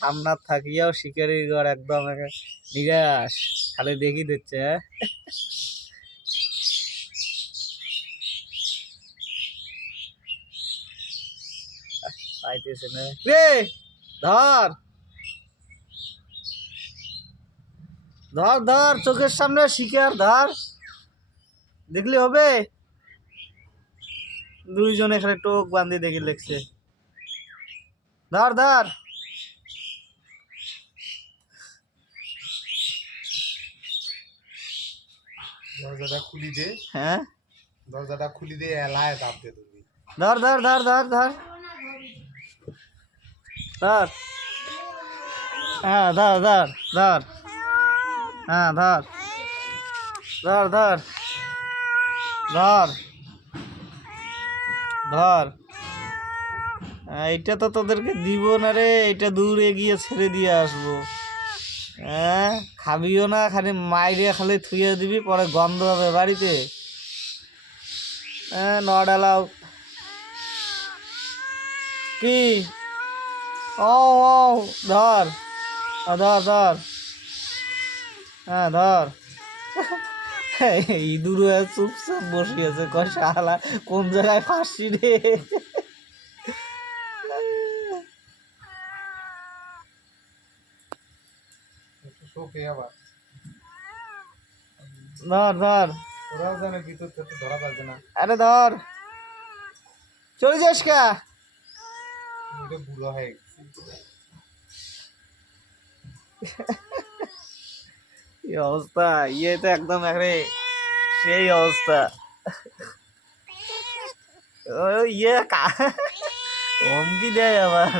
সামনা থাকিয়াও শিকারির ঘর একদম নিরাশ, খালি দেখি দিচ্ছে। হ্যাঁ, পাইতেছে না রে। ধর ধর ধর, চোখের সামনে শিকার, ধর, দেখলি হবে। দুইজন এখানে টোক বান্ধি দেখি লেগছে। ধর ধর। দরজাটা খুলি দে। হ্যাঁ, দরজাটা খুলি দে, এলায় দাব দে তুমি। ধর ধর ধর ধর ধর ধর। হ্যাঁ, ধর ধর ধর। হ্যাঁ, ধর ধর ধর ধর ধর। এইটা তো তোদেরকে দিব না রে, এটা দূরে গিয়ে ছেড়ে দিয়ে আসবো। হ্যাঁ, খাবিও না, খালি মাইরে খালি থুয়ে দিবি, পরে গন্ধ হবে বাড়িতে। হ্যাঁ, নট অ্যালাউ। কি? ও ও, ধর ধর ধর। হ্যাঁ, ধর। ইঁদুর চুপচাপ বসে আছে, কয় শালা কোন জায়গায় ফাঁসি রে। শোকে আবার ধর ধর। ওরাও জানে ভিতর থেকে ধরা পাবে না। আরে ধর, চলে যাস কা। ওটা বুড়ো হয়ে গেছে। কি অবস্থা, ইয়ে তো একদম একরে সেই অবস্থা। ও ইয়ে হুমকি দেয় আবার।